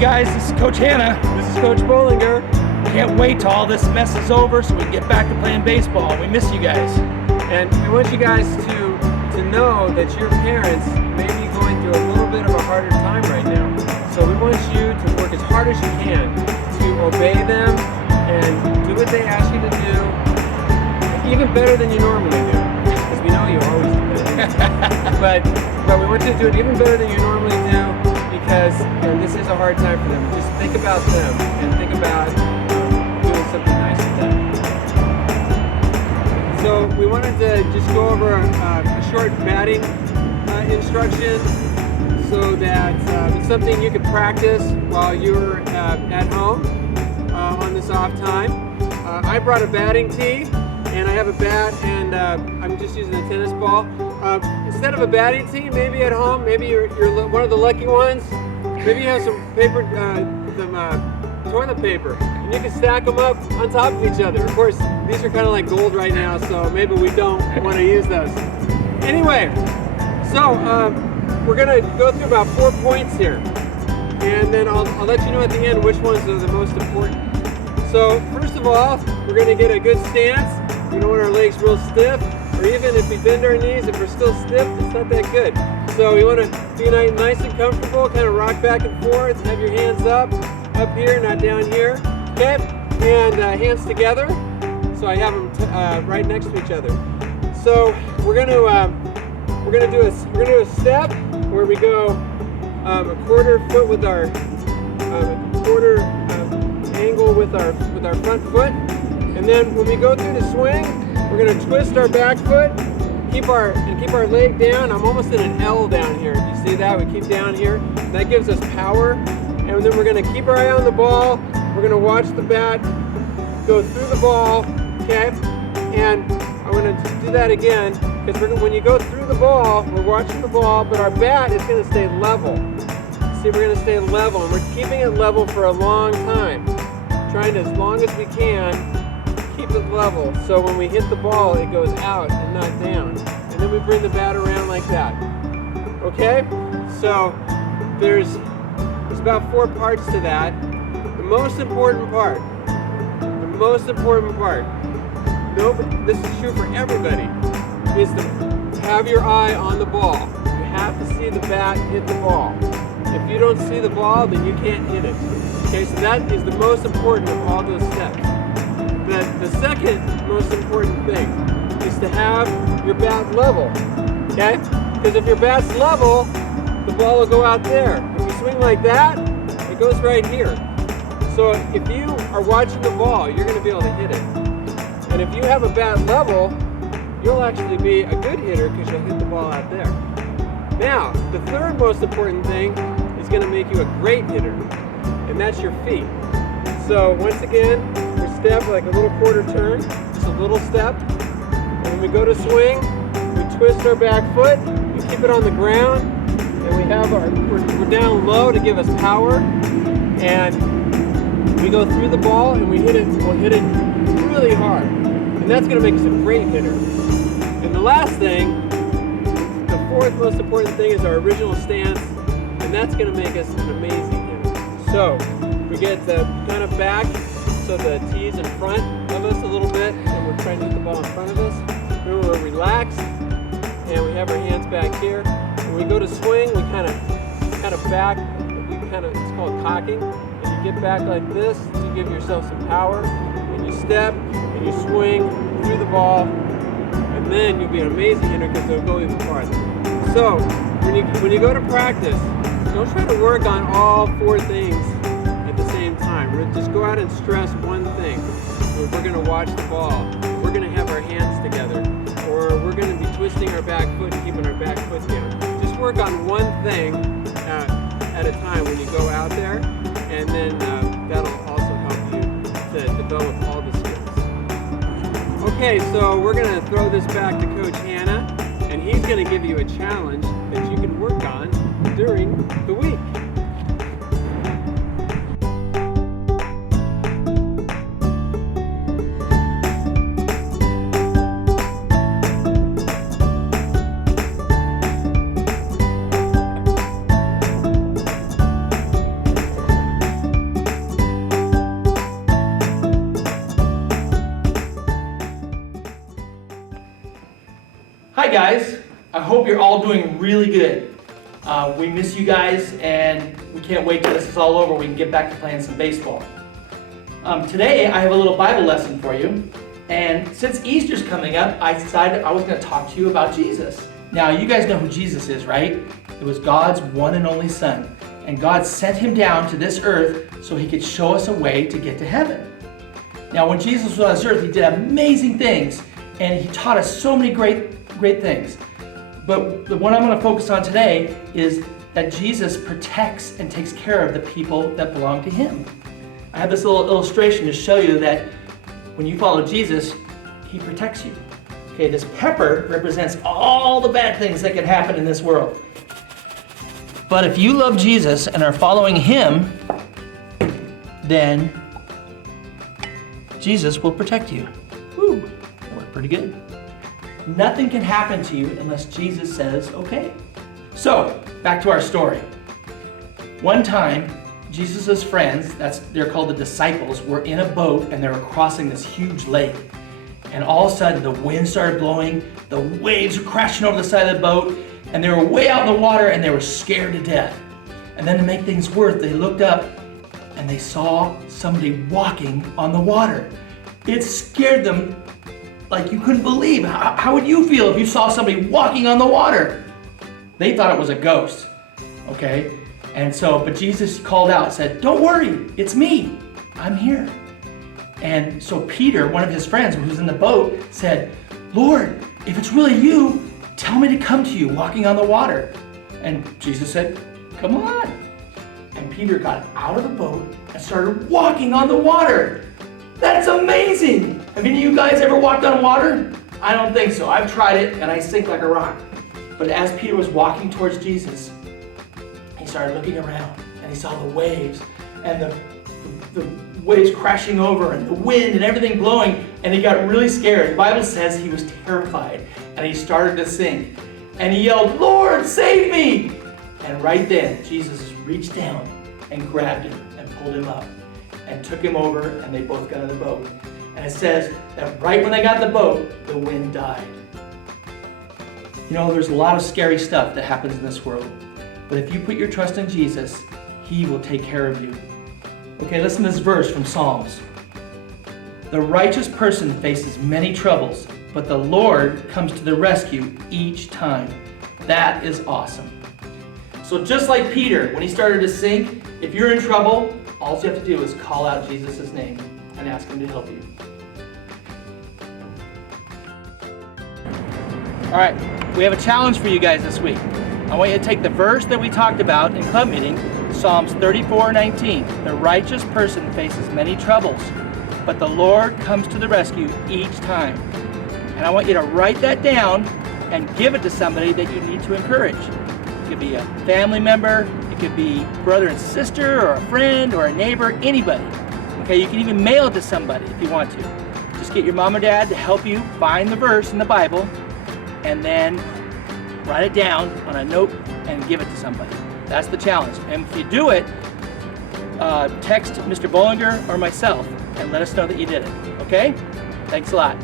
guys, this is Coach Hannah. This is Coach Bollinger. Can't wait till all this mess is over so we can get back to playing baseball. We miss you guys. And we want you guys to know that your parents may be going through a little bit of a harder time right now. So we want you to work as hard as you can to obey them and do what they ask you to do, even better than you normally do, because we know you always do that. but we want you to do it even better than you normally do, because this is a hard time for them. Just think about them and think about doing something nice with them. So we wanted to just go over a short batting instruction so that it's something you could practice while you're at home on this off time. I brought a batting tee and I have a bat, and I'm just using a tennis ball. Instead of a batting tee, maybe at home, maybe you're one of the lucky ones, maybe you have some paper, toilet paper, and you can stack them up on top of each other. Of course, these are kind of like gold right now, so maybe we don't want to use those. Anyway, so we're going to go through about 4 points here, and then I'll let you know at the end which ones are the most important. So first of all, we're going to get a good stance. We don't want our legs real stiff, or even if we bend our knees, if we're still stiff, it's not that good. So we want to be nice and comfortable, kind of rock back and forth, have your hands up here, not down here, okay? And hands together, so I have them right next to each other. So we're gonna do a step where we go a quarter foot with our quarter angle with our front foot, and then when we go through the swing, we're gonna twist our back foot, keep our leg down. I'm almost in an L down here. You see that? We keep down here. That gives us power. And then we're going to keep our eye on the ball. We're going to watch the bat go through the ball, okay? And I'm going to do that again, because when you go through the ball, we're watching the ball, but our bat is going to stay level. See, we're going to stay level, and we're keeping it level for a long time, trying to, as long as we can, keep it level, so when we hit the ball, it goes out and not down. And then we bring the bat around like that. Okay? So there's about 4 parts to that. The most important part, this is true for everybody, is to have your eye on the ball. You have to see the bat hit the ball. If you don't see the ball, then you can't hit it. Okay, so that is the most important of all those steps. The second most important thing is to have your bat level, okay? Because if your bat's level, the ball will go out there. If you swing like that, it goes right here. So if you are watching the ball, you're going to be able to hit it. And if you have a bat level, you'll actually be a good hitter because you'll hit the ball out there. Now, the third most important thing is going to make you a great hitter, and that's your feet. So once again, we step like a little quarter turn, just a little step. And when we go to swing, we twist our back foot, we keep it on the ground, and we have we're down low to give us power. And we go through the ball and we'll hit it really hard. And that's gonna make us a great hitter. And the last thing, the fourth most important thing, is our original stance, and that's gonna make us an amazing hitter. So we get kind of back, so the tee's in front of us a little bit, and we're trying to hit the ball in front of us. Then we're relaxed, and we have our hands back here. When we go to swing, we kind of back. It's called cocking. And you get back like this to give yourself some power. And you step and you swing through the ball, and then you'll be an amazing hitter because it'll go even farther. So when you go to practice, don't try to work on all 4 things at the same time. Just go out and stress one thing. We're going to watch the ball. We're going to have our hands together. Or we're going to be twisting our back foot and keeping our back foot down. Just work on one thing at a time when you go out there, and then that'll also help you to develop all the skills. Okay, so we're going to throw this back to Coach Hannah, and he's going to give you a challenge that you can work on during the week. Hi guys, I hope you're all doing really good. We miss you guys and we can't wait till this is all over. We can get back to playing some baseball. Today I have a little Bible lesson for you, and since Easter's coming up, I decided I was going to talk to you about Jesus. Now you guys know who Jesus is, right? It was God's one and only Son, and God sent him down to this earth so he could show us a way to get to heaven. Now when Jesus was on this earth, he did amazing things, and he taught us so many great things. But the one I'm going to focus on today is that Jesus protects and takes care of the people that belong to him. I have this little illustration to show you that when you follow Jesus, he protects you. Okay, this pepper represents all the bad things that can happen in this world. But if you love Jesus and are following him, then Jesus will protect you. Woo, that worked pretty good. Nothing can happen to you unless Jesus says, okay. So, back to our story. One time, Jesus' friends, they're called the disciples, were in a boat and they were crossing this huge lake. And all of a sudden, the wind started blowing, the waves were crashing over the side of the boat, and they were way out in the water and they were scared to death. And then to make things worse, they looked up and they saw somebody walking on the water. It scared them like you couldn't believe. How would you feel if you saw somebody walking on the water? They thought it was a ghost, okay? And so, but Jesus called out, said, don't worry, it's me, I'm here. And so Peter, one of his friends who was in the boat, said, Lord, if it's really you, tell me to come to you walking on the water. And Jesus said, come on. And Peter got out of the boat and started walking on the water. That's amazing. Have any of you guys ever walked on water? I don't think so. I've tried it and I sink like a rock. But as Peter was walking towards Jesus, he started looking around and he saw the waves and the waves crashing over and the wind and everything blowing, and he got really scared. The Bible says he was terrified and he started to sink. And he yelled, Lord, save me! And right then, Jesus reached down and grabbed him and pulled him up and took him over, and they both got in the boat. And it says that right when they got in the boat, the wind died. You know, there's a lot of scary stuff that happens in this world. But if you put your trust in Jesus, he will take care of you. Okay, listen to this verse from Psalms. The righteous person faces many troubles, but the Lord comes to the rescue each time. That is awesome. So just like Peter, when he started to sink, if you're in trouble, all you have to do is call out Jesus' name and ask him to help you. All right, we have a challenge for you guys this week. I want you to take the verse that we talked about in club meeting, Psalms 34:19. The righteous person faces many troubles, but the Lord comes to the rescue each time. And I want you to write that down and give it to somebody that you need to encourage. It could be a family member, it could be brother and sister, or a friend, or a neighbor, anybody. Okay, you can even mail it to somebody if you want to. Just get your mom or dad to help you find the verse in the Bible, and then write it down on a note and give it to somebody. That's the challenge. And if you do it, text Mr. Bollinger or myself and let us know that you did it. Okay? Thanks a lot.